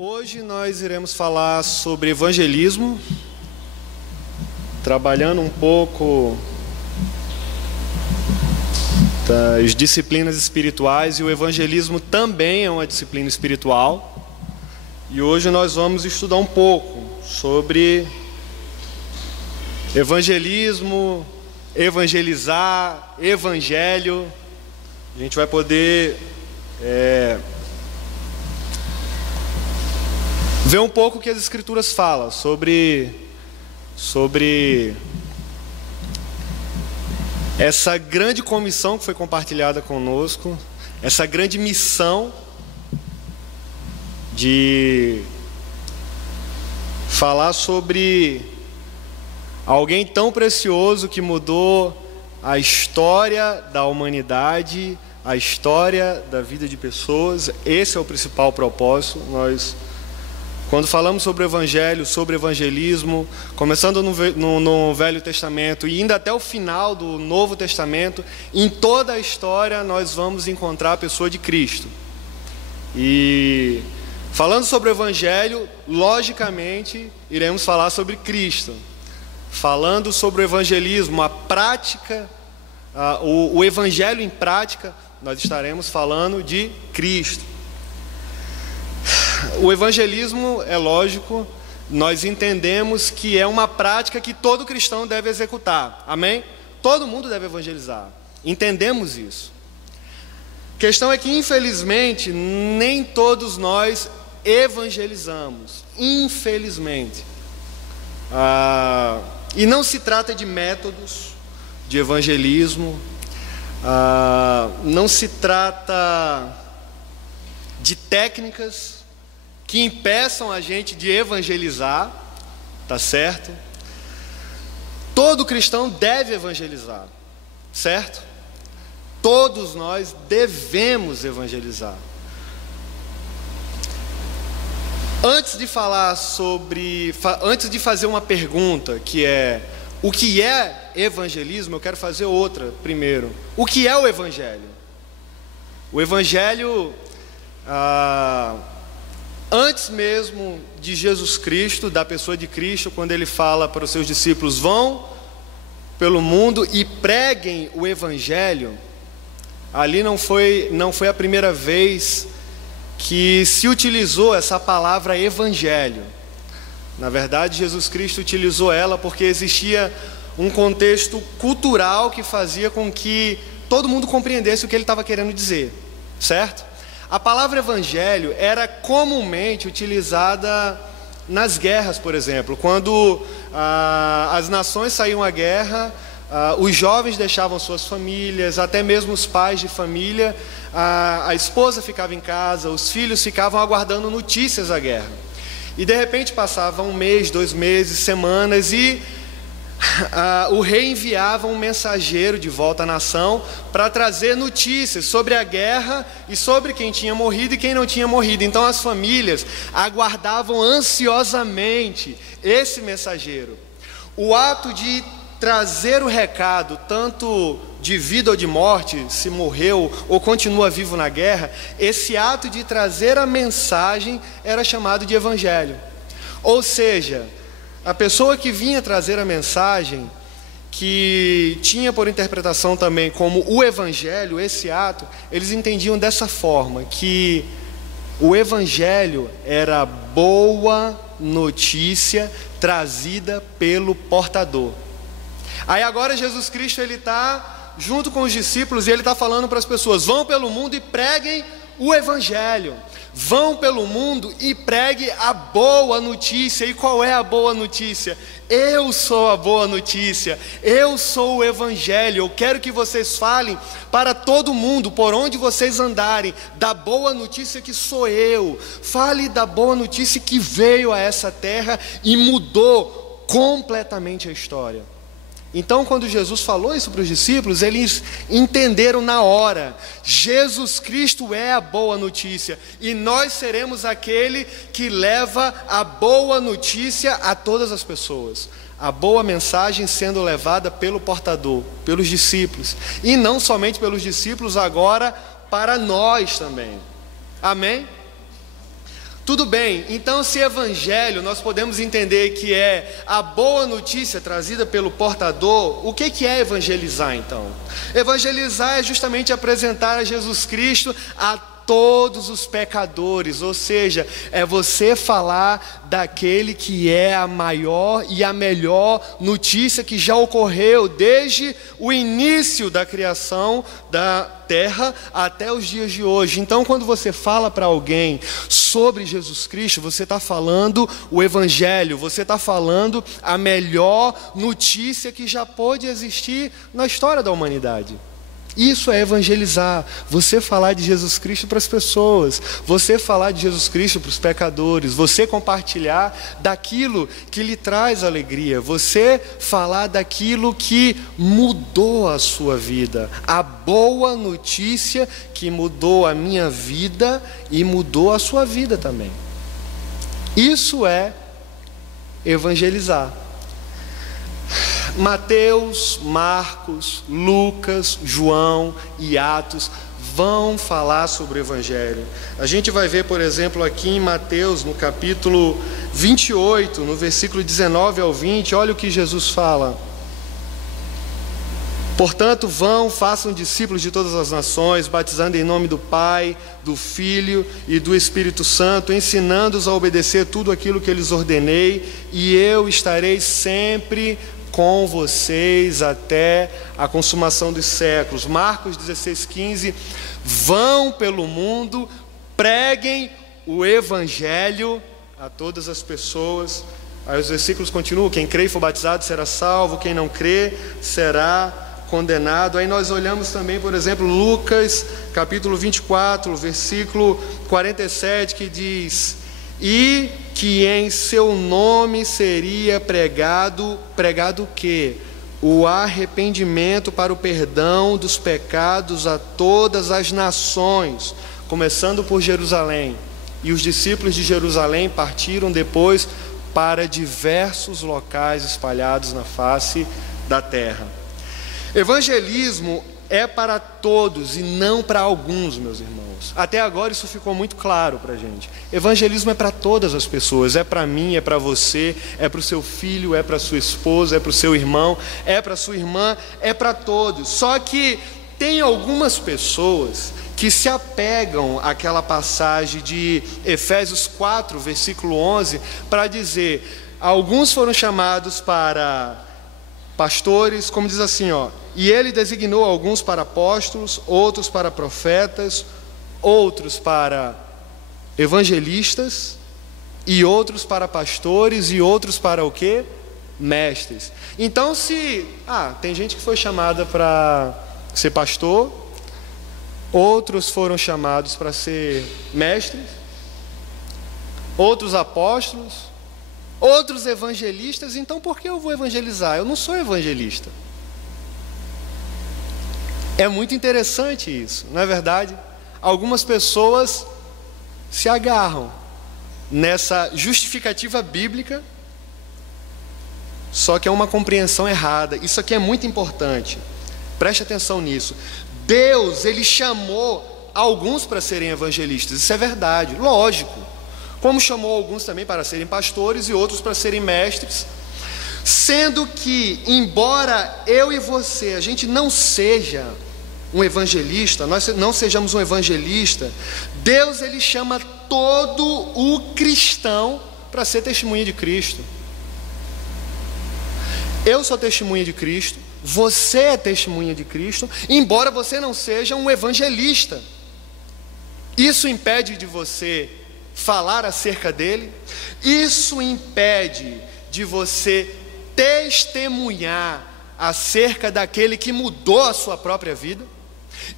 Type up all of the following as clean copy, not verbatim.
Hoje nós iremos falar sobre evangelismo, trabalhando um pouco das disciplinas espirituais, e o evangelismo também é uma disciplina espiritual. E hoje nós vamos estudar um pouco sobre evangelismo, evangelizar, evangelho. A gente vai poder ver um pouco o que as Escrituras falam sobre essa grande comissão que foi compartilhada conosco, essa grande missão de falar sobre alguém tão precioso que mudou a história da humanidade, a história da vida de pessoas. Esse é o principal propósito. Quando falamos sobre o Evangelho, sobre evangelismo, começando no Velho Testamento e indo até o final do Novo Testamento, em toda a história nós vamos encontrar a pessoa de Cristo. E falando sobre o Evangelho, logicamente iremos falar sobre Cristo. Falando sobre o evangelismo, a prática, o Evangelho em prática, nós estaremos falando de Cristo. O evangelismo, é lógico, nós entendemos que é uma prática que todo cristão deve executar, amém? Todo mundo deve evangelizar, entendemos isso. A questão é que, infelizmente, nem todos nós evangelizamos, infelizmente. E não se trata de métodos de evangelismo, não se trata de técnicas que impeçam a gente de evangelizar, tá certo? Todo cristão deve evangelizar, certo? Todos nós devemos evangelizar. Antes de fazer uma pergunta, que é o que é evangelismo, eu quero fazer outra primeiro. O que é o Evangelho? O Evangelho, antes mesmo de Jesus Cristo, da pessoa de Cristo, quando ele fala para os seus discípulos: vão pelo mundo e preguem o Evangelho, ali não foi a primeira vez que se utilizou essa palavra evangelho. Na verdade, Jesus Cristo utilizou ela porque existia um contexto cultural que fazia com que todo mundo compreendesse o que ele estava querendo dizer, certo? A palavra evangelho era comumente utilizada nas guerras, por exemplo. Quando as nações saíam à guerra, os jovens deixavam suas famílias, até mesmo os pais de família, a esposa ficava em casa, os filhos ficavam aguardando notícias da guerra. E de repente passava um mês, 2 meses, semanas, e o rei enviava um mensageiro de volta à nação para trazer notícias sobre a guerra e sobre quem tinha morrido e quem não tinha morrido. Então as famílias aguardavam ansiosamente esse mensageiro. O ato de trazer o recado, tanto de vida ou de morte, se morreu ou continua vivo na guerra, esse ato de trazer a mensagem era chamado de evangelho. Ou seja, a pessoa que vinha trazer a mensagem, que tinha por interpretação também como o evangelho, esse ato, eles entendiam dessa forma, que o evangelho era boa notícia trazida pelo portador. Aí agora Jesus Cristo, ele está junto com os discípulos e ele está falando para as pessoas: vão pelo mundo e preguem o Evangelho. Vão pelo mundo e pregue a boa notícia. E qual é a boa notícia? Eu sou a boa notícia, eu sou o Evangelho. Eu quero que vocês falem para todo mundo, por onde vocês andarem, da boa notícia que sou eu. Fale da boa notícia que veio a essa terra e mudou completamente a história. Então, quando Jesus falou isso para os discípulos, eles entenderam na hora: Jesus Cristo é a boa notícia, e nós seremos aquele que leva a boa notícia a todas as pessoas. A boa mensagem sendo levada pelo portador, pelos discípulos, e não somente pelos discípulos, agora para nós também. Amém? Tudo bem, então se evangelho nós podemos entender que é a boa notícia trazida pelo portador, o que é evangelizar então? Evangelizar é justamente apresentar a Jesus Cristo a todos os pecadores, ou seja, é você falar daquele que é a maior e a melhor notícia que já ocorreu desde o início da criação da terra até os dias de hoje. Então, quando você fala para alguém sobre Jesus Cristo, você está falando o Evangelho, você está falando a melhor notícia que já pôde existir na história da humanidade. Isso é evangelizar, você falar de Jesus Cristo para as pessoas, você falar de Jesus Cristo para os pecadores, você compartilhar daquilo que lhe traz alegria, você falar daquilo que mudou a sua vida, a boa notícia que mudou a minha vida e mudou a sua vida também. Isso é evangelizar. Mateus, Marcos, Lucas, João e Atos vão falar sobre o Evangelho. A gente vai ver, por exemplo, aqui em Mateus, no capítulo 28, no versículo 19 ao 20, olha o que Jesus fala. Portanto, vão, façam discípulos de todas as nações, batizando em nome do Pai, do Filho e do Espírito Santo, ensinando-os a obedecer tudo aquilo que eu lhes ordenei, e eu estarei sempre com vocês até a consumação dos séculos. Marcos 16:15, vão pelo mundo, preguem o Evangelho a todas as pessoas. Aí os versículos continuam, quem crê e for batizado será salvo, quem não crê será condenado. Aí nós olhamos também, por exemplo, Lucas capítulo 24, versículo 47, que diz: e que em seu nome seria pregado o quê? O arrependimento para o perdão dos pecados a todas as nações, começando por Jerusalém. E os discípulos de Jerusalém partiram depois para diversos locais espalhados na face da terra. Evangelismo é para todos e não para alguns, meus irmãos. Até agora isso ficou muito claro para a gente. Evangelismo é para todas as pessoas, é para mim, é para você, é para o seu filho, é para a sua esposa, é para o seu irmão, é para a sua irmã, é para todos. Só que tem algumas pessoas que se apegam àquela passagem de Efésios 4, versículo 11, para dizer, alguns foram chamados para pastores, como diz assim, e ele designou alguns para apóstolos, outros para profetas, outros para evangelistas, e outros para pastores, e outros para o quê? Mestres. Então tem gente que foi chamada para ser pastor, outros foram chamados para ser mestres, outros apóstolos, outros evangelistas. Então por que eu vou evangelizar? Eu não sou evangelista. É muito interessante isso, não é verdade? Algumas pessoas se agarram nessa justificativa bíblica, só que é uma compreensão errada. Isso aqui é muito importante, preste atenção nisso. Deus, Ele chamou alguns para serem evangelistas, isso é verdade, lógico. Como chamou alguns também para serem pastores e outros para serem mestres, sendo que, embora eu e você, a gente não seja um evangelista, nós não sejamos um evangelista, Deus, Ele chama todo o cristão para ser testemunha de Cristo. Eu sou testemunha de Cristo, você é testemunha de Cristo, embora você não seja um evangelista. Isso impede de você falar acerca dele, isso impede de você testemunhar acerca daquele que mudou a sua própria vida,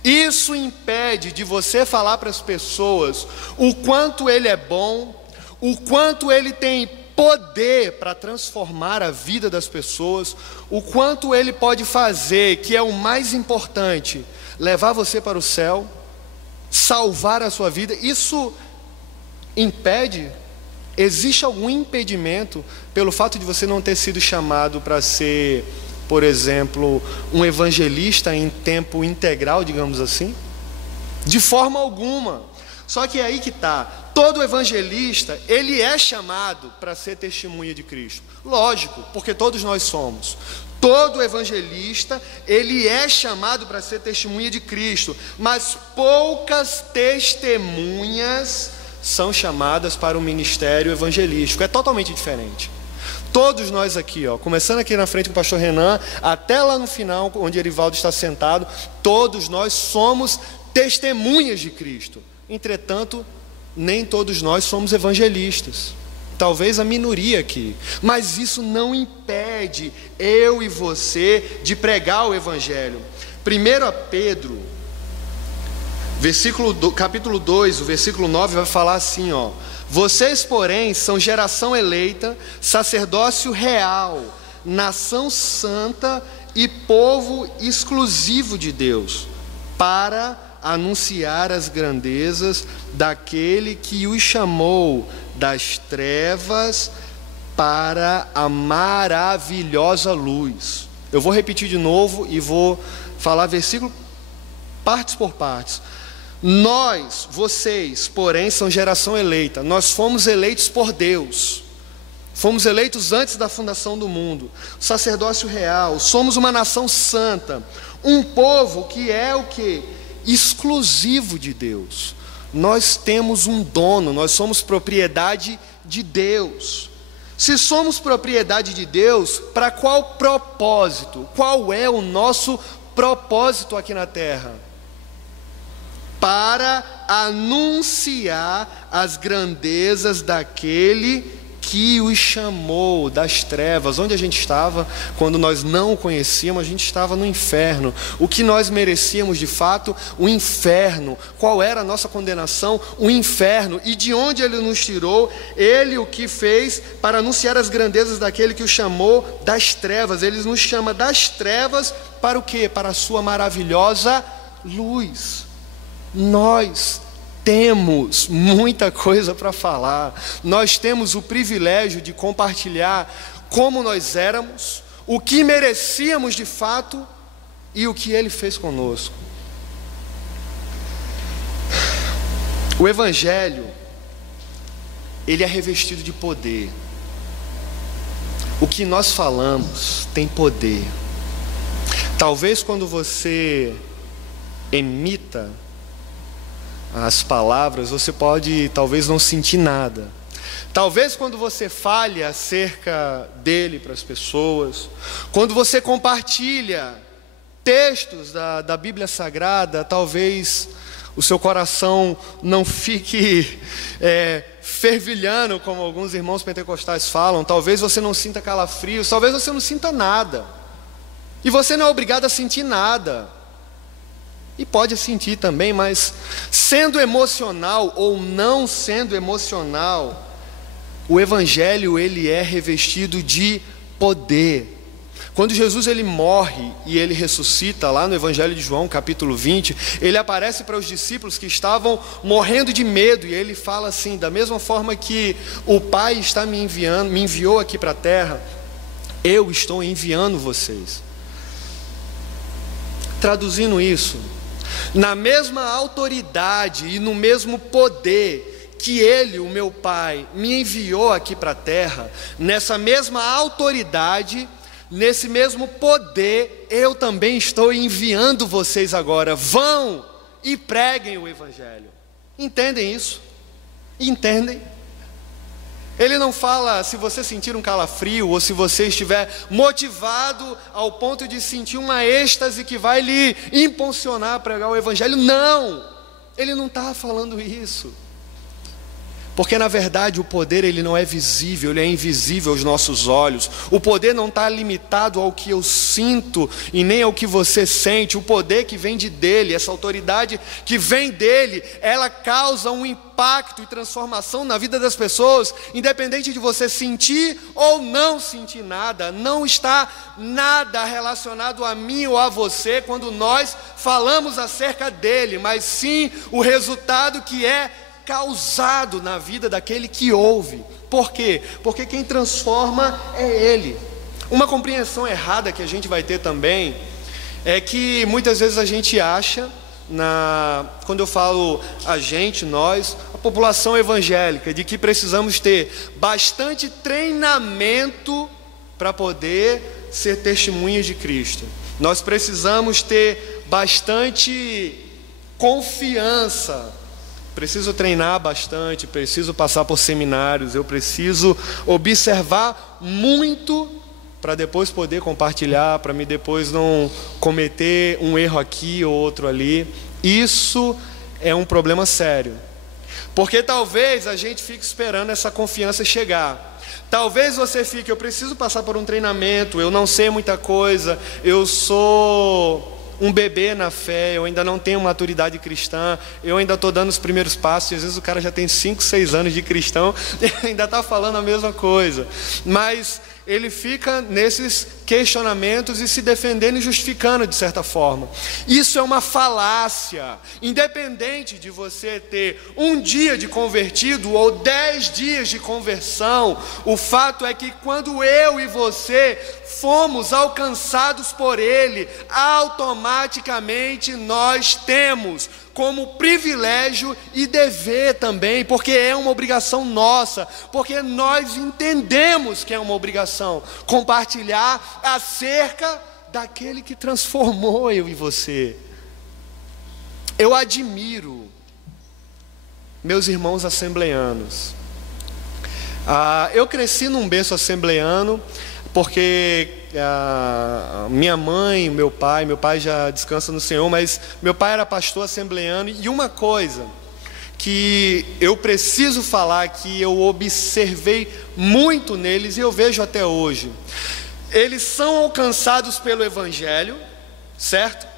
isso impede de você falar para as pessoas o quanto ele é bom, o quanto ele tem poder para transformar a vida das pessoas, o quanto ele pode fazer, que é o mais importante, levar você para o céu, salvar a sua vida. Isso impede? Existe algum impedimento pelo fato de você não ter sido chamado para ser, por exemplo, um evangelista em tempo integral, digamos assim? De forma alguma. Só que é aí que está. Todo evangelista, ele é chamado para ser testemunha de Cristo. Lógico, porque todos nós somos. Todo evangelista, ele é chamado para ser testemunha de Cristo, mas poucas testemunhas são chamadas para o ministério evangelístico. É totalmente diferente. Todos nós aqui, começando aqui na frente com o pastor Renan, até lá no final, onde Erivaldo está sentado, todos nós somos testemunhas de Cristo. Entretanto, nem todos nós somos evangelistas. Talvez a minoria aqui, mas isso não impede eu e você de pregar o evangelho. 1 Pedro, capítulo 2, o versículo 9 vai falar assim, vocês, porém, são geração eleita, sacerdócio real, nação santa e povo exclusivo de Deus, para anunciar as grandezas daquele que os chamou das trevas para a maravilhosa luz. Eu vou repetir de novo e vou falar versículo partes por partes. Nós, vocês, porém, são geração eleita. Nós fomos eleitos por Deus. Fomos eleitos antes da fundação do mundo. Sacerdócio real. Somos uma nação santa. Um povo que é o quê? Exclusivo de Deus. Nós temos um dono, nós somos propriedade de Deus. Se somos propriedade de Deus, para qual propósito? Qual é o nosso propósito aqui na terra? Para anunciar as grandezas daquele que os chamou das trevas. Onde a gente estava quando nós não o conhecíamos? A gente estava no inferno. O que nós merecíamos de fato? O inferno. Qual era a nossa condenação? O inferno. E de onde ele nos tirou? Ele o que fez para anunciar as grandezas daquele que o chamou das trevas. Ele nos chama das trevas para o quê? Para a sua maravilhosa luz. Nós temos muita coisa para falar. Nós temos o privilégio de compartilhar como nós éramos, o que merecíamos de fato e o que Ele fez conosco. O Evangelho, ele é revestido de poder. O que nós falamos tem poder. Talvez quando você emita as palavras, você pode talvez não sentir nada. Talvez quando você fale acerca dele para as pessoas, quando você compartilha textos da Bíblia Sagrada, talvez o seu coração não fique fervilhando, como alguns irmãos pentecostais falam. Talvez você não sinta calafrios, talvez você não sinta nada. E você não é obrigado a sentir nada. E pode sentir também, mas sendo emocional ou não sendo emocional, o Evangelho ele é revestido de poder. Quando Jesus ele morre e ele ressuscita, lá no Evangelho de João, capítulo 20, ele aparece para os discípulos que estavam morrendo de medo, e ele fala assim: da mesma forma que o Pai está me enviou aqui para a terra, eu estou enviando vocês. Traduzindo isso, na mesma autoridade e no mesmo poder que Ele, o meu Pai, me enviou aqui para a terra, nessa mesma autoridade, nesse mesmo poder, eu também estou enviando vocês agora. Vão e preguem o Evangelho. Entendem isso? Entendem? Ele não fala se você sentir um calafrio ou se você estiver motivado ao ponto de sentir uma êxtase que vai lhe impulsionar a pregar o Evangelho. Não! Ele não está falando isso. Porque na verdade o poder ele não é visível, ele é invisível aos nossos olhos. O poder não está limitado ao que eu sinto e nem ao que você sente. O poder que vem dele, essa autoridade que vem dele, ela causa um impacto e transformação na vida das pessoas, independente de você sentir ou não sentir nada. Não está nada relacionado a mim ou a você quando nós falamos acerca dele, mas sim o resultado que é causado na vida daquele que ouve. Por quê? Porque quem transforma é Ele. Uma compreensão errada que a gente vai ter também é que muitas vezes a gente acha, quando eu falo a gente, nós, a população evangélica, de que precisamos ter bastante treinamento para poder ser testemunhas de Cristo. Nós precisamos ter bastante confiança. Preciso treinar bastante, preciso passar por seminários, eu preciso observar muito para depois poder compartilhar, para mim depois não cometer um erro aqui ou outro ali. Isso é um problema sério, porque talvez a gente fique esperando essa confiança chegar. Talvez você fique, eu preciso passar por um treinamento, eu não sei muita coisa, eu sou um bebê na fé, eu ainda não tenho maturidade cristã, eu ainda estou dando os primeiros passos, e às vezes o cara já tem 5, 6 anos de cristão e ainda está falando a mesma coisa, mas ele fica nesses questionamentos e se defendendo e justificando de certa forma. Isso é uma falácia. Independente de você ter um dia de convertido ou 10 dias de conversão, o fato é que quando eu e você fomos alcançados por Ele, automaticamente nós temos como privilégio e dever também, porque é uma obrigação nossa, porque nós entendemos que é uma obrigação compartilhar acerca daquele que transformou eu e você. Eu admiro meus irmãos assembleanos. Eu cresci num berço assembleano, porque minha mãe, meu pai já descansa no Senhor, mas meu pai era pastor assembleano, e uma coisa que eu preciso falar, que eu observei muito neles, e eu vejo até hoje, eles são alcançados pelo Evangelho, certo?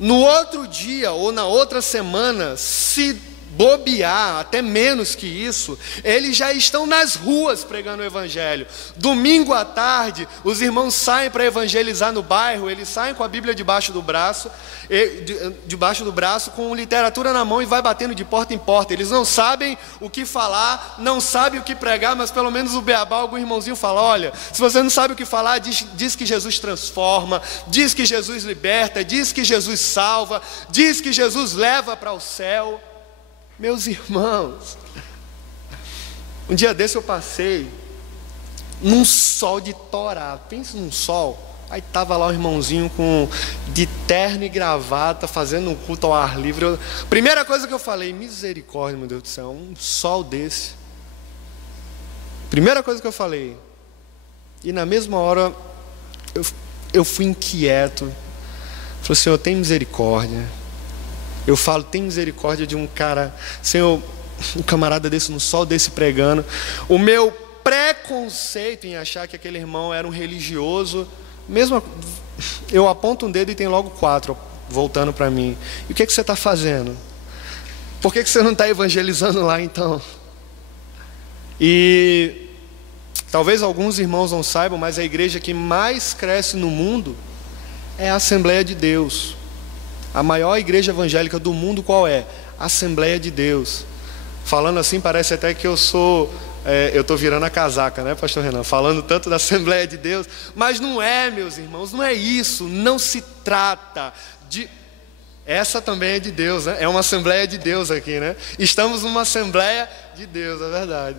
No outro dia, ou na outra semana, se bobear, até menos que isso, eles já estão nas ruas pregando o Evangelho. Domingo à tarde, os irmãos saem para evangelizar no bairro, eles saem com a Bíblia debaixo do braço, com literatura na mão, e vai batendo de porta em porta. Eles não sabem o que falar, não sabem o que pregar, mas pelo menos o beabá, algum irmãozinho fala: olha, se você não sabe o que falar, diz que Jesus transforma, diz que Jesus liberta, diz que Jesus salva, diz que Jesus leva para o céu. Meus irmãos, um dia desse eu passei num sol de Torá, pensa num sol, aí estava lá o irmãozinho de terno e gravata, fazendo um culto ao ar livre. Primeira coisa que eu falei: misericórdia, meu Deus do céu, um sol desse. Primeira coisa que eu falei. E na mesma hora eu fui inquieto. Falei: Senhor, tem misericórdia. Eu falo, tem misericórdia de um cara, Senhor, um camarada desse, no sol desse pregando. O meu preconceito em achar que aquele irmão era um religioso, mesmo eu aponto um dedo e tem logo 4 voltando para mim. E o que você está fazendo? Por que você não está evangelizando lá então? E talvez alguns irmãos não saibam, mas a igreja que mais cresce no mundo é a Assembleia de Deus. A maior igreja evangélica do mundo qual é? A Assembleia de Deus. Falando assim parece até que eu estou virando a casaca, né, pastor Renan? Falando tanto da Assembleia de Deus, mas não é, meus irmãos, não é isso. Não se trata de... Essa também é de Deus, né? É uma Assembleia de Deus aqui, né? Estamos numa Assembleia de Deus, é verdade.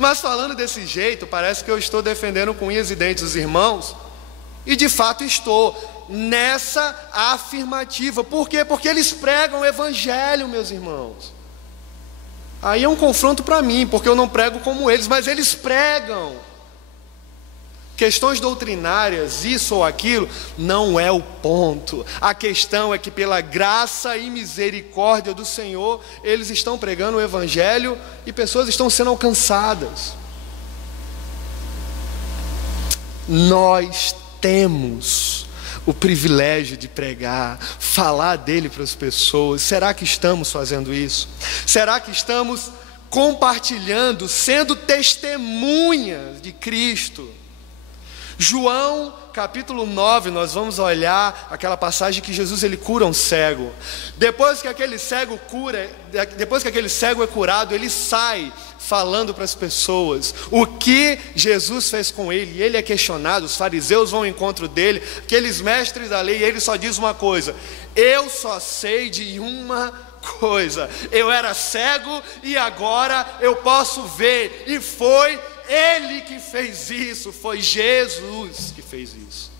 Mas falando desse jeito, parece que eu estou defendendo com unhas e dentes os irmãos, e de fato estou nessa afirmativa. Por quê? Porque eles pregam o Evangelho, meus irmãos. Aí é um confronto para mim, porque eu não prego como eles, mas eles pregam. Questões doutrinárias, isso ou aquilo, não é o ponto. A questão é que pela graça e misericórdia do Senhor, eles estão pregando o Evangelho e pessoas estão sendo alcançadas. Nós temos o privilégio de pregar, falar dele para as pessoas. Será que estamos fazendo isso? Será que estamos compartilhando, sendo testemunhas de Cristo? João capítulo 9, nós vamos olhar aquela passagem que Jesus ele cura um cego. Depois que aquele cego é curado, ele sai falando para as pessoas o que Jesus fez com ele. E ele é questionado, os fariseus vão ao encontro dele, aqueles mestres da lei, e ele só diz uma coisa: eu só sei de uma coisa, eu era cego e agora eu posso ver. E foi Ele que fez isso, foi Jesus que fez isso.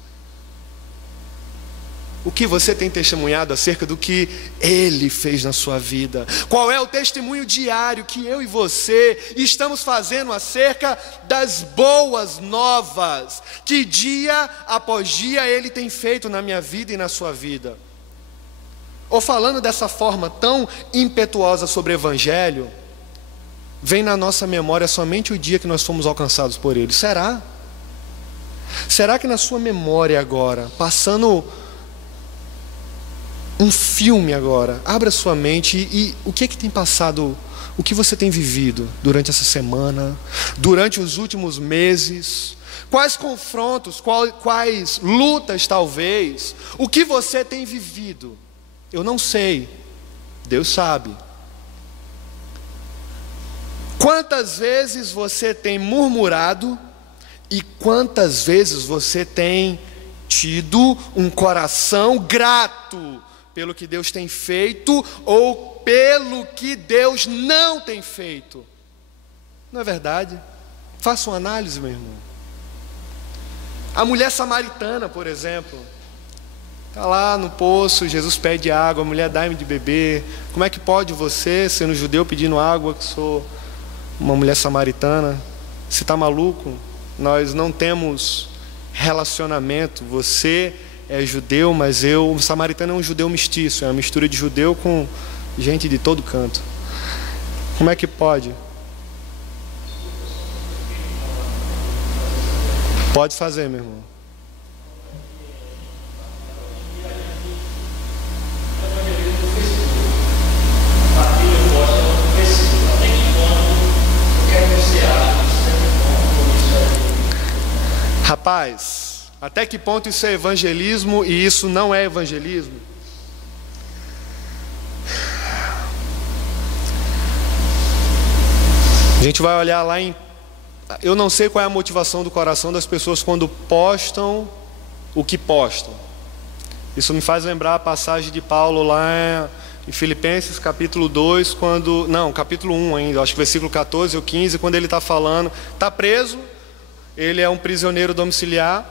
O que você tem testemunhado acerca do que Ele fez na sua vida? Qual é o testemunho diário que eu e você estamos fazendo acerca das boas novas que dia após dia Ele tem feito na minha vida e na sua vida? Ou falando dessa forma tão impetuosa sobre o Evangelho, vem na nossa memória somente o dia que nós fomos alcançados por Ele. Será? Será que na sua memória agora, passando um filme agora, abra sua mente e o que tem passado, o que você tem vivido durante essa semana, durante os últimos meses, quais confrontos, quais lutas talvez, o que você tem vivido? Eu não sei, Deus sabe. Quantas vezes você tem murmurado e quantas vezes você tem tido um coração grato pelo que Deus tem feito ou pelo que Deus não tem feito? Não é verdade? Faça uma análise, meu irmão. A mulher samaritana, por exemplo, está lá no poço, Jesus pede água, a mulher dá-me de beber. Como é que pode você, sendo judeu, pedindo água, que sou uma mulher samaritana? Você está maluco? Nós não temos relacionamento. Você é judeu, mas o samaritano é um judeu mestiço, é uma mistura de judeu com gente de todo canto. Como é que pode? Pode fazer, meu irmão. Rapaz, até que ponto isso é evangelismo e isso não é evangelismo? A gente vai olhar lá em... Eu não sei qual é a motivação do coração das pessoas quando postam o que postam. Isso me faz lembrar a passagem de Paulo lá em Filipenses capítulo 2, capítulo 1 ainda, acho que versículo 14 ou 15, quando ele está falando, está preso. Ele é um prisioneiro domiciliar,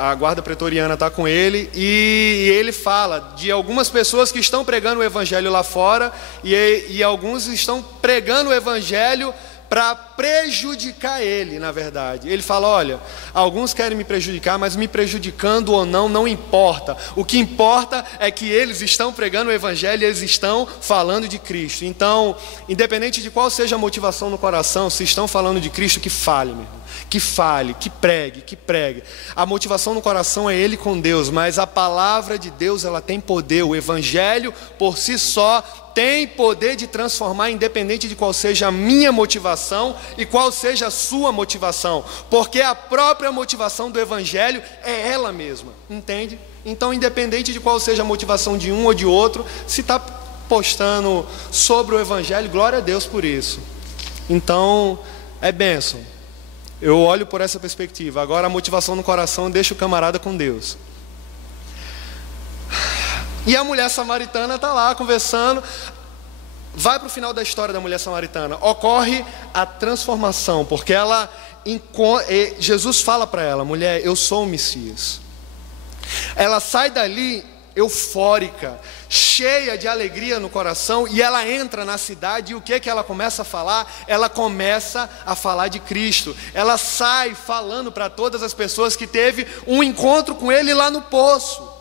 a guarda pretoriana está com ele, e ele fala de algumas pessoas que estão pregando o evangelho lá fora, e alguns estão pregando o evangelho para prejudicar ele, na verdade. Ele fala: olha, alguns querem me prejudicar, mas me prejudicando ou não importa. O que importa é que eles estão pregando o evangelho e eles estão falando de Cristo. Então, independente de qual seja a motivação no coração, se estão falando de Cristo, que fale, meu irmão. Que fale, que pregue. A motivação no coração é ele com Deus, mas a palavra de Deus, ela tem poder. O evangelho por si só tem poder de transformar, independente de qual seja a minha motivação e qual seja a sua motivação, porque a própria motivação do evangelho é ela mesma, entende? Então, independente de qual seja a motivação de um ou de outro, se está postando sobre o evangelho, glória a Deus por isso. Então, é bênção. Eu olho por essa perspectiva. Agora, a motivação no coração deixa o camarada com Deus. E a mulher samaritana está lá conversando. Vai para o final da história da mulher samaritana. Ocorre a transformação, porque Jesus fala para ela: mulher, eu sou o Messias. Ela sai dali eufórica, cheia de alegria no coração, e ela entra na cidade, e o que ela começa a falar? Ela começa a falar de Cristo. Ela sai falando para todas as pessoas que teve um encontro com Ele lá no poço.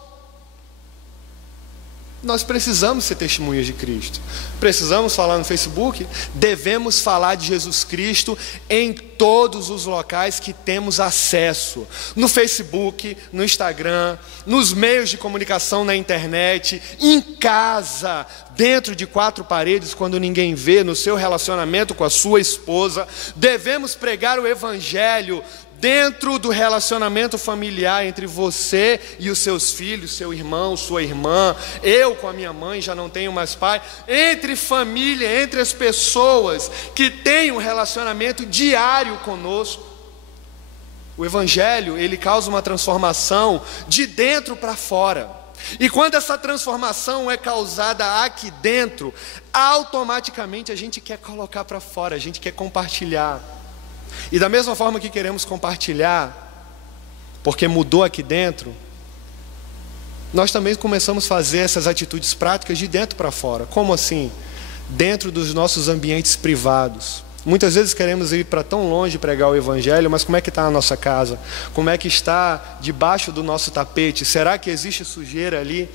Nós precisamos ser testemunhas de Cristo. Precisamos falar no Facebook? Devemos falar de Jesus Cristo em todos os locais que temos acesso. No Facebook, no Instagram, nos meios de comunicação na internet, em casa, dentro de quatro paredes, quando ninguém vê, no seu relacionamento com a sua esposa. Devemos pregar o evangelho dentro do relacionamento familiar entre você e os seus filhos, seu irmão, sua irmã, eu com a minha mãe já não tenho mais pai, entre família, entre as pessoas que têm um relacionamento diário conosco. O Evangelho, ele causa uma transformação de dentro para fora. E quando essa transformação é causada aqui dentro, automaticamente a gente quer colocar para fora, a gente quer compartilhar. E da mesma forma que queremos compartilhar, porque mudou aqui dentro, nós também começamos a fazer essas atitudes práticas de dentro para fora. Como assim? Dentro dos nossos ambientes privados. Muitas vezes queremos ir para tão longe pregar o Evangelho, mas como é que está a nossa casa? Como é que está debaixo do nosso tapete? Será que existe sujeira ali?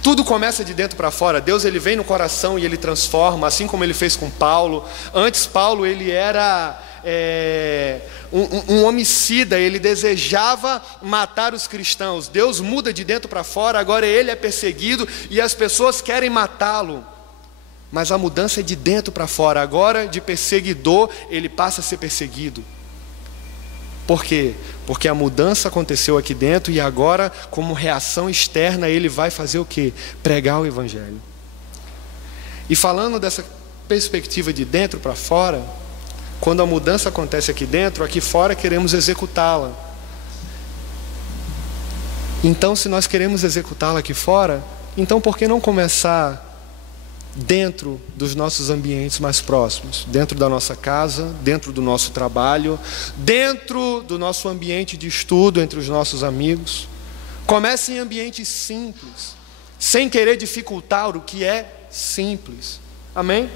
Tudo começa de dentro para fora. Deus, ele vem no coração e ele transforma, assim como ele fez com Paulo. Antes Paulo, ele era um homicida, ele desejava matar os cristãos. Deus muda de dentro para fora, agora ele é perseguido e as pessoas querem matá-lo. Mas a mudança é de dentro para fora. Agora, de perseguidor, ele passa a ser perseguido. Por quê? Porque a mudança aconteceu aqui dentro e agora, como reação externa, ele vai fazer o quê? Pregar o Evangelho. E falando dessa perspectiva de dentro para fora, quando a mudança acontece aqui dentro, aqui fora queremos executá-la. Então, se nós queremos executá-la aqui fora, então por que não começar dentro dos nossos ambientes mais próximos, dentro da nossa casa, dentro do nosso trabalho, dentro do nosso ambiente de estudo entre os nossos amigos? Comece em ambientes simples, sem querer dificultar o que é simples. Amém?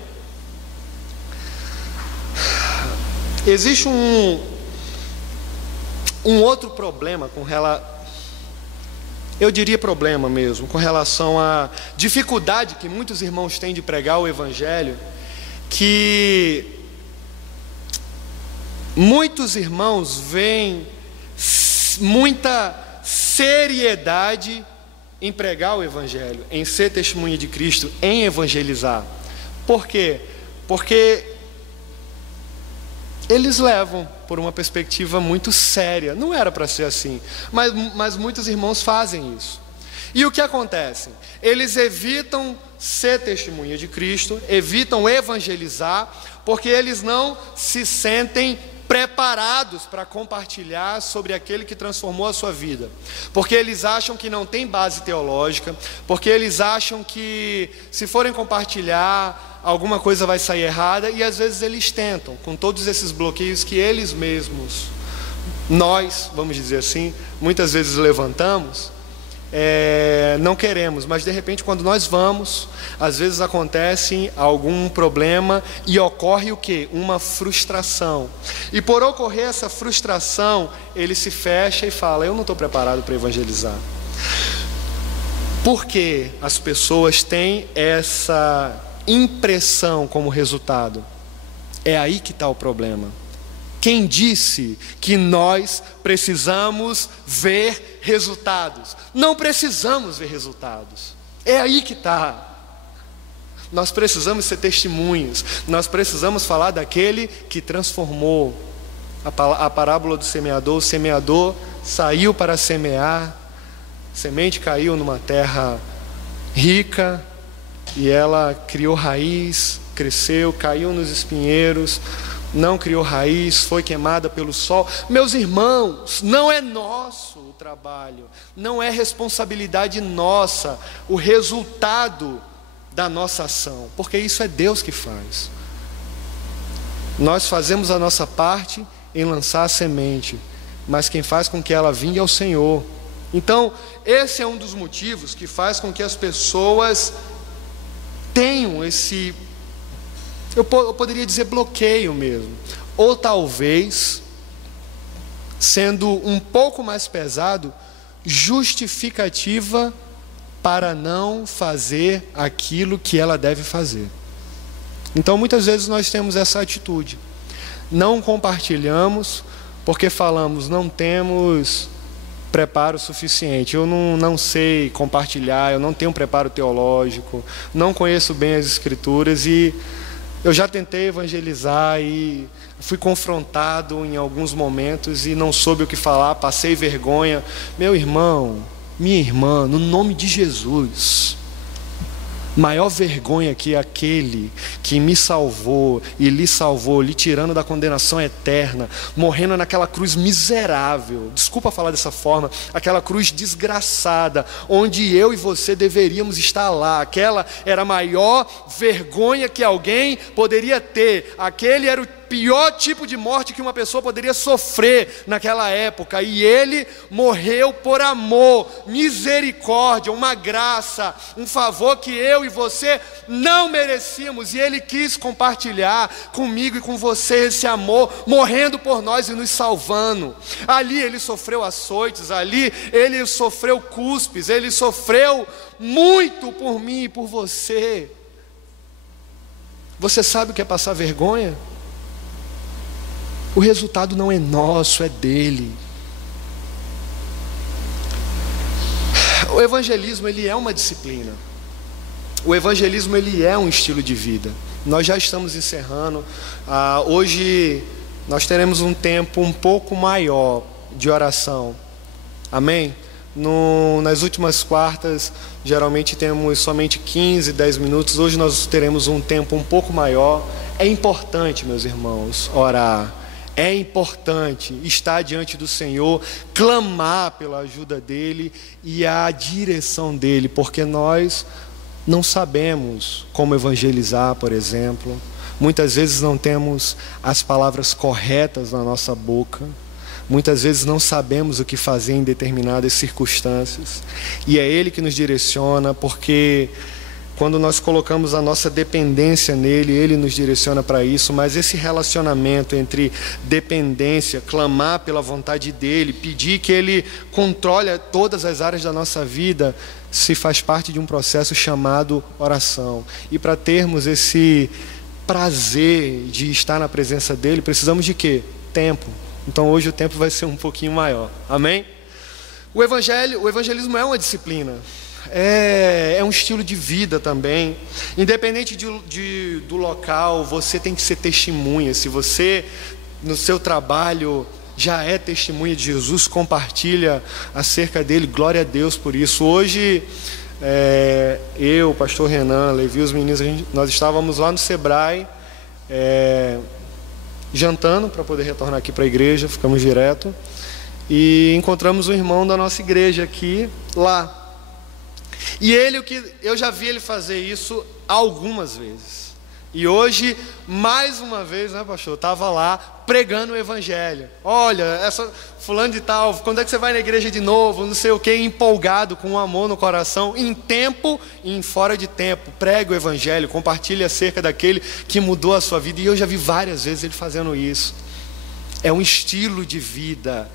Existe um outro problema com relação, eu diria problema mesmo, com relação à dificuldade que muitos irmãos têm de pregar o Evangelho, que muitos irmãos veem muita seriedade em pregar o Evangelho, em ser testemunha de Cristo, em evangelizar. Por quê? Porque eles levam por uma perspectiva muito séria. Não era para ser assim, mas muitos irmãos fazem isso. E o que acontece? Eles evitam ser testemunha de Cristo, evitam evangelizar, porque eles não se sentem preparados para compartilhar sobre aquele que transformou a sua vida, porque eles acham que não tem base teológica, porque eles acham que se forem compartilhar, alguma coisa vai sair errada, e às vezes eles tentam, com todos esses bloqueios que eles mesmos, nós, vamos dizer assim, muitas vezes levantamos, não queremos, mas de repente quando nós vamos, às vezes acontece algum problema e ocorre o quê? Uma frustração. E por ocorrer essa frustração, ele se fecha e fala: eu não estou preparado para evangelizar. Porque as pessoas têm essa impressão como resultado. É aí que está o problema. Quem disse que nós precisamos ver resultados? Não precisamos ver resultados. É aí que está. Nós precisamos ser testemunhas. Nós precisamos falar daquele que transformou. A parábola do semeador. O semeador saiu para semear. A semente caiu numa terra rica e ela criou raiz, cresceu, caiu nos espinheiros. Não criou raiz, foi queimada pelo sol. Meus irmãos, não é nosso o trabalho, não é responsabilidade nossa o resultado da nossa ação, porque isso é Deus que faz. Nós fazemos a nossa parte em lançar a semente, mas quem faz com que ela vingue é o Senhor. Então, esse é um dos motivos que faz com que as pessoas tenham esse, eu poderia dizer, bloqueio mesmo. Ou talvez, sendo um pouco mais pesado, justificativa para não fazer aquilo que ela deve fazer. Então muitas vezes nós temos essa atitude. Não compartilhamos porque falamos: não temos preparo suficiente, eu não sei compartilhar, eu não tenho preparo teológico, não conheço bem as Escrituras, e Eu já tentei evangelizar e fui confrontado em alguns momentos e não soube o que falar, passei vergonha. Meu irmão, minha irmã, no nome de Jesus, maior vergonha que aquele que me salvou e lhe salvou, lhe tirando da condenação eterna, morrendo naquela cruz miserável, desculpa falar dessa forma, aquela cruz desgraçada, onde eu e você deveríamos estar lá. Aquela era a maior vergonha que alguém poderia ter. Aquele era o pior tipo de morte que uma pessoa poderia sofrer naquela época, e ele morreu por amor, misericórdia, uma graça, um favor que eu e você não merecíamos, e ele quis compartilhar comigo e com você esse amor, morrendo por nós e nos salvando. Ali ele sofreu açoites, ali ele sofreu cuspes, ele sofreu muito por mim e por você. Você sabe o que é passar vergonha? O resultado não é nosso, é dele. O evangelismo, ele é uma disciplina. O evangelismo, ele é um estilo de vida. Nós já estamos encerrando. Hoje nós teremos um tempo um pouco maior de oração. Amém? Nas últimas quartas, geralmente temos somente 15, 10 minutos. Hoje nós teremos um tempo um pouco maior. É importante, meus irmãos, orar. É importante estar diante do Senhor, clamar pela ajuda dEle e a direção dEle, porque nós não sabemos como evangelizar, por exemplo. Muitas vezes não temos as palavras corretas na nossa boca. Muitas vezes não sabemos o que fazer em determinadas circunstâncias. E é Ele que nos direciona, porque quando nós colocamos a nossa dependência nele, Ele nos direciona para isso. Mas esse relacionamento entre dependência, clamar pela vontade dEle, pedir que Ele controle todas as áreas da nossa vida, se faz parte de um processo chamado oração. E para termos esse prazer de estar na presença dEle, precisamos de quê? Tempo. Então hoje o tempo vai ser um pouquinho maior. Amém? O evangelismo é uma disciplina. É um estilo de vida também. Independente do local, você tem que ser testemunha. Se você, no seu trabalho, já é testemunha de Jesus, compartilha acerca dele, glória a Deus por isso. Hoje, eu, o pastor Renan, Levi, os meninos, nós estávamos lá no Sebrae, jantando para poder retornar aqui para a igreja, ficamos direto, e encontramos um irmão da nossa igreja aqui, lá. E eu já vi ele fazer isso algumas vezes. E hoje, mais uma vez, né, pastor? Estava lá pregando o evangelho. Olha, essa fulano de tal, quando é que você vai na igreja de novo? Não sei o que, empolgado, com amor no coração, em tempo e em fora de tempo. Prega o evangelho, compartilha acerca daquele que mudou a sua vida. E eu já vi várias vezes ele fazendo isso. É um estilo de vida,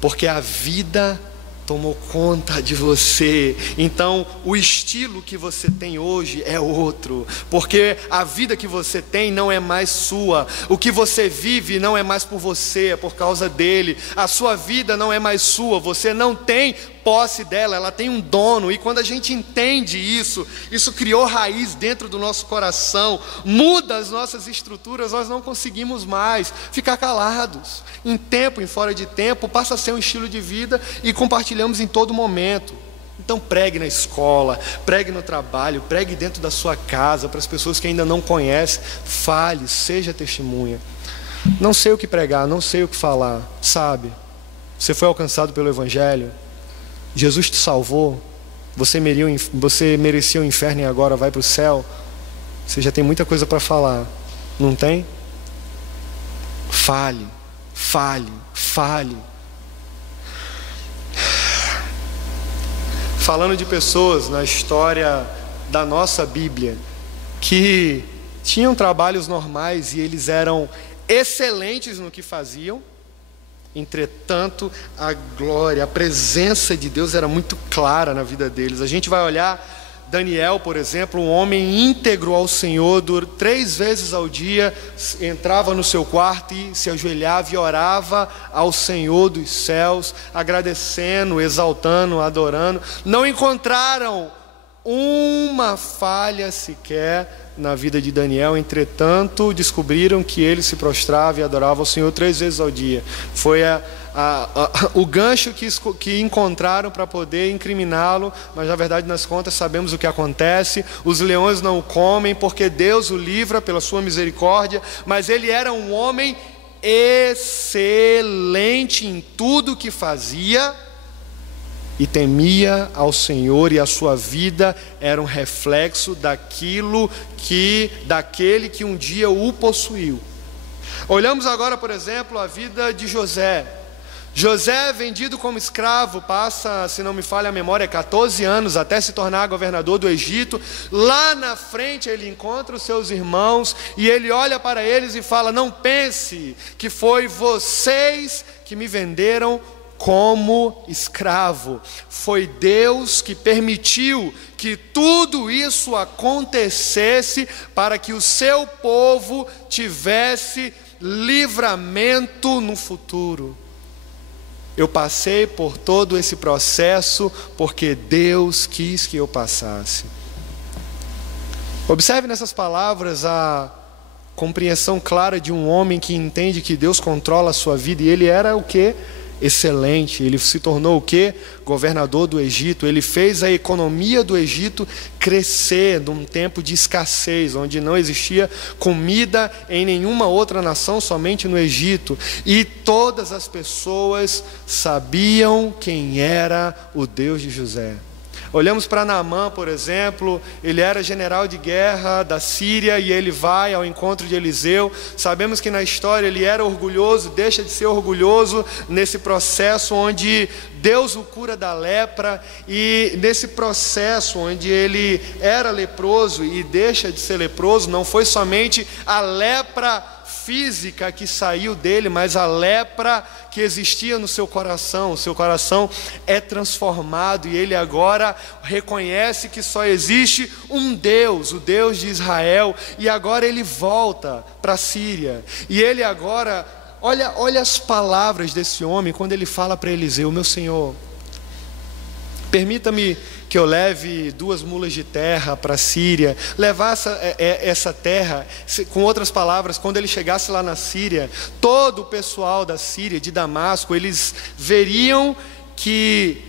porque a vida tomou conta de você. Então o estilo que você tem hoje é outro, porque a vida que você tem não é mais sua. O que você vive não é mais por você, é por causa dele. A sua vida não é mais sua, você não tem posse dela, ela tem um dono. E quando a gente entende isso criou raiz dentro do nosso coração, muda as nossas estruturas. Nós não conseguimos mais ficar calados. Em tempo, em fora de tempo, passa a ser um estilo de vida e compartilhamos em todo momento. Então pregue na escola, pregue no trabalho, pregue dentro da sua casa, para as pessoas que ainda não conhecem. Fale, seja testemunha. Não sei o que pregar, não sei o que falar, sabe? Você foi alcançado pelo evangelho, Jesus te salvou, você merecia o inferno e agora vai para o céu. Você já tem muita coisa para falar, não tem? Fale, fale, fale. Falando de pessoas na história da nossa Bíblia que tinham trabalhos normais e eles eram excelentes no que faziam, entretanto a glória, a presença de Deus era muito clara na vida deles. A gente vai olhar Daniel, por exemplo, um homem íntegro ao Senhor, 3 vezes ao dia entrava no seu quarto e se ajoelhava e orava ao Senhor dos céus, agradecendo, exaltando, adorando. Não encontraram uma falha sequer na vida de Daniel. Entretanto, descobriram que ele se prostrava e adorava ao Senhor 3 vezes ao dia. Foi o gancho que encontraram para poder incriminá-lo, mas na verdade, nas contas, sabemos o que acontece. Os leões não o comem, porque Deus o livra pela sua misericórdia, mas ele era um homem excelente em tudo que fazia, e temia ao Senhor, e a sua vida era um reflexo daquele que um dia o possuiu. Olhamos agora, por exemplo, a vida de José. José, vendido como escravo, passa, se não me falha a memória, 14 anos até se tornar governador do Egito. Lá na frente ele encontra os seus irmãos e ele olha para eles e fala: não pense que foi vocês que me venderam como escravo. Foi Deus que permitiu que tudo isso acontecesse para que o seu povo tivesse livramento no futuro. Eu passei por todo esse processo porque Deus quis que eu passasse. Observe nessas palavras a compreensão clara de um homem que entende que Deus controla a sua vida, e ele era o quê? Excelente. Ele se tornou o quê? Governador do Egito. Ele fez a economia do Egito crescer num tempo de escassez, onde não existia comida em nenhuma outra nação, somente no Egito. E todas as pessoas sabiam quem era o Deus de José. Olhamos para Naamã, por exemplo. Ele era general de guerra da Síria e ele vai ao encontro de Eliseu. Sabemos que na história ele era orgulhoso, deixa de ser orgulhoso nesse processo onde Deus o cura da lepra, e nesse processo onde ele era leproso e deixa de ser leproso, não foi somente a lepra física que saiu dele, mas a lepra que existia no seu coração. O seu coração é transformado e ele agora reconhece que só existe um Deus, o Deus de Israel, e agora ele volta para a Síria. E ele agora, olha as palavras desse homem quando ele fala para Eliseu: meu senhor, permita-me que eu leve 2 mulas de terra para a Síria, levar essa terra. Com outras palavras, quando ele chegasse lá na Síria, todo o pessoal da Síria, de Damasco, eles veriam que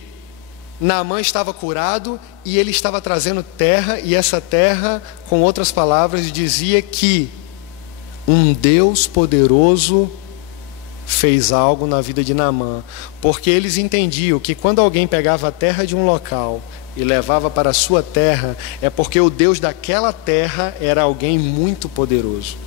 Naamã estava curado e ele estava trazendo terra, e essa terra, com outras palavras, dizia que um Deus poderoso fez algo na vida de Naamã, porque eles entendiam que quando alguém pegava a terra de um local e levava para a sua terra, é porque o Deus daquela terra era alguém muito poderoso.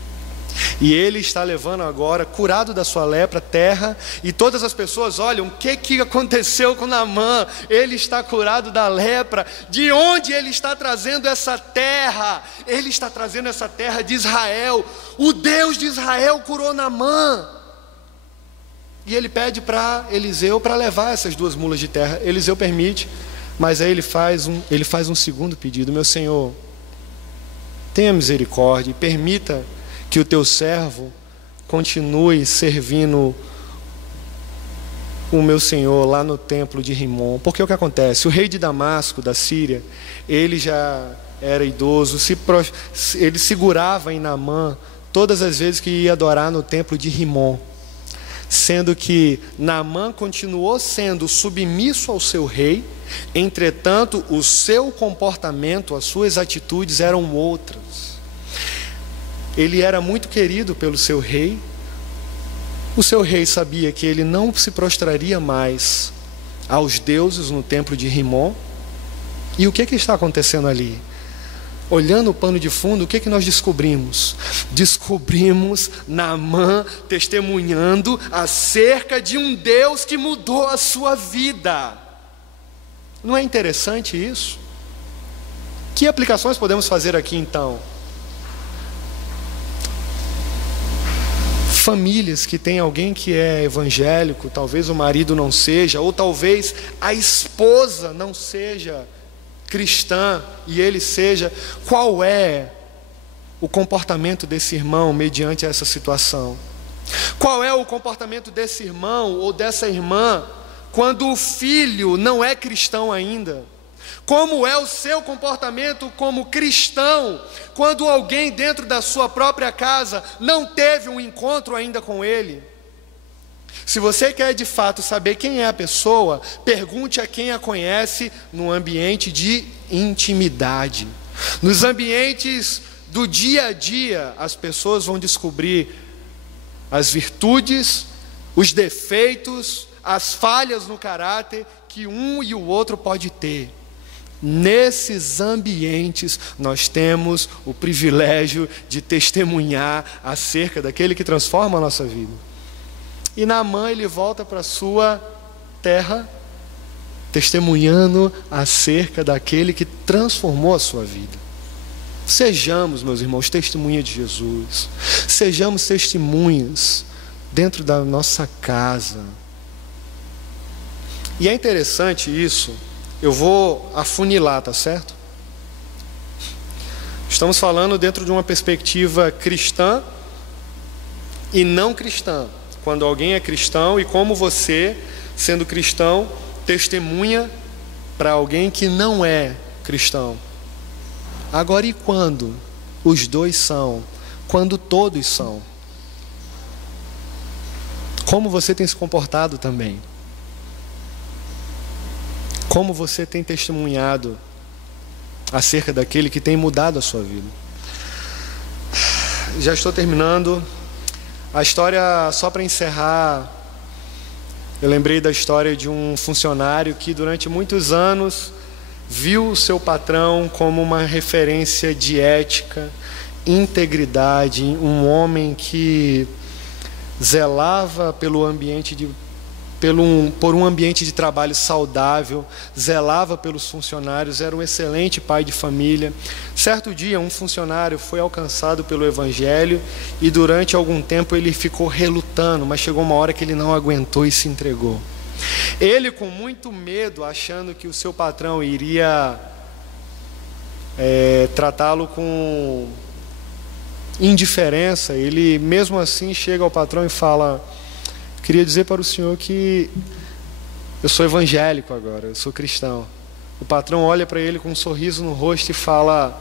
E ele está levando agora, curado da sua lepra, terra, e todas as pessoas olham: o que aconteceu com Naamã? Ele está curado da lepra. De onde ele está trazendo essa terra? Ele está trazendo essa terra de Israel. O Deus de Israel curou Naamã. E ele pede para Eliseu para levar essas 2 mulas de terra. Eliseu permite, mas aí ele faz um segundo pedido: meu senhor, tenha misericórdia e permita que o teu servo continue servindo o meu senhor lá no templo de Rimon. Porque o que acontece? O rei de Damasco, da Síria, ele já era idoso, ele segurava em Naamã todas as vezes que ia adorar no templo de Rimon, sendo que Naamã continuou sendo submisso ao seu rei. Entretanto, o seu comportamento, as suas atitudes eram outras. Ele era muito querido pelo seu rei. O seu rei sabia que ele não se prostraria mais aos deuses no templo de Rimon. E o que está acontecendo ali? Olhando o pano de fundo, o que nós descobrimos? Descobrimos Naamã testemunhando acerca de um Deus que mudou a sua vida. Não é interessante isso? Que aplicações podemos fazer aqui então? Famílias que têm alguém que é evangélico, talvez o marido não seja, ou talvez a esposa não seja cristã e ele seja. Qual é o comportamento desse irmão mediante essa situação? Qual é o comportamento desse irmão ou dessa irmã quando o filho não é cristão ainda? Como é o seu comportamento como cristão, quando alguém dentro da sua própria casa não teve um encontro ainda com Ele? Se você quer de fato saber quem é a pessoa, pergunte a quem a conhece no ambiente de intimidade. Nos ambientes do dia a dia, as pessoas vão descobrir as virtudes, os defeitos, as falhas no caráter que um e o outro pode ter. Nesses ambientes, nós temos o privilégio de testemunhar acerca daquele que transforma a nossa vida. E Naamã, ele volta para a sua terra, testemunhando acerca daquele que transformou a sua vida. Sejamos, meus irmãos, testemunha de Jesus. Sejamos testemunhas dentro da nossa casa. E é interessante isso. Eu vou afunilar, tá certo? Estamos falando dentro de uma perspectiva cristã e não cristã. Quando alguém é cristão e como você, sendo cristão, testemunha para alguém que não é cristão. Agora, e quando os dois são? Quando todos são? Como você tem se comportado também? Como você tem testemunhado acerca daquele que tem mudado a sua vida? Já estou terminando. A história, só para encerrar, eu lembrei da história de um funcionário que durante muitos anos viu o seu patrão como uma referência de ética, integridade, um homem que zelava pelo ambiente por um ambiente de trabalho saudável, zelava pelos funcionários, era um excelente pai de família. Certo dia, um funcionário foi alcançado pelo Evangelho e durante algum tempo ele ficou relutando, mas chegou uma hora que ele não aguentou e se entregou. Ele, com muito medo, achando que o seu patrão iria tratá-lo com indiferença, ele mesmo assim chega ao patrão e fala: queria dizer para o senhor que eu sou evangélico agora, eu sou cristão. O patrão olha para ele com um sorriso no rosto e fala: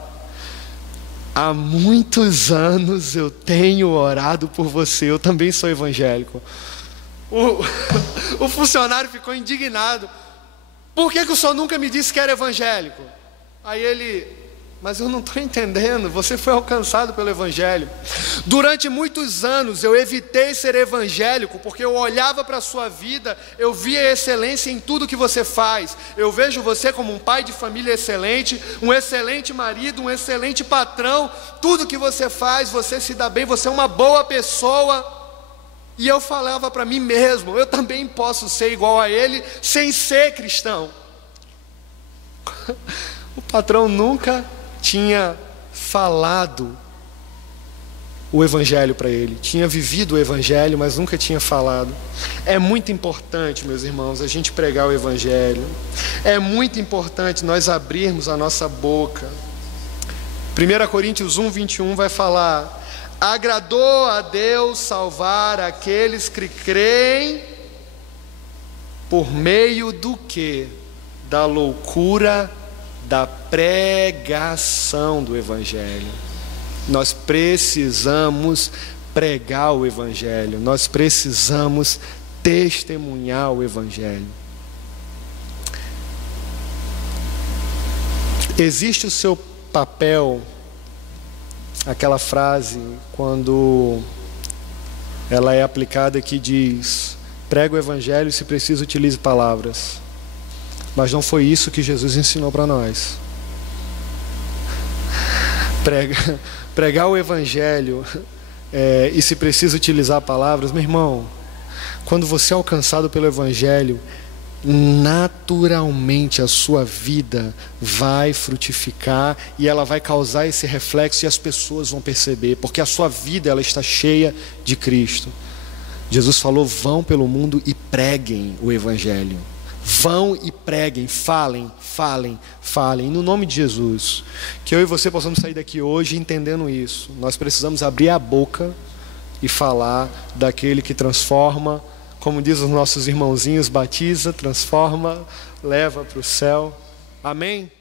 há muitos anos eu tenho orado por você, eu também sou evangélico. O funcionário ficou indignado. Por que o senhor nunca me disse que era evangélico? Aí ele: mas eu não estou entendendo, você foi alcançado pelo Evangelho. Durante muitos anos eu evitei ser evangélico, porque eu olhava para a sua vida, eu via excelência em tudo que você faz. Eu vejo você como um pai de família excelente, um excelente marido, um excelente patrão. Tudo que você faz, você se dá bem, você é uma boa pessoa. E eu falava para mim mesmo: eu também posso ser igual a ele, sem ser cristão. O patrão nunca tinha falado o Evangelho para ele, tinha vivido o Evangelho, mas nunca tinha falado. É muito importante, meus irmãos, a gente pregar o Evangelho. É muito importante nós abrirmos a nossa boca. 1 Coríntios 1:21 vai falar: agradou a Deus salvar aqueles que creem por meio do quê? Da loucura da pregação do Evangelho. Nós precisamos pregar o Evangelho, nós precisamos testemunhar o Evangelho. Existe o seu papel, aquela frase, quando ela é aplicada, que diz: prega o Evangelho, se preciso utilize palavras. Mas não foi isso que Jesus ensinou para nós. Pregar o Evangelho e se precisa utilizar palavras, meu irmão, quando você é alcançado pelo Evangelho, naturalmente a sua vida vai frutificar e ela vai causar esse reflexo e as pessoas vão perceber, porque a sua vida ela está cheia de Cristo. Jesus falou: vão pelo mundo e preguem o Evangelho. Vão e preguem, falem, no nome de Jesus. Que eu e você possamos sair daqui hoje entendendo isso. Nós precisamos abrir a boca e falar daquele que transforma, como diz os nossos irmãozinhos, batiza, transforma, leva para o céu. Amém?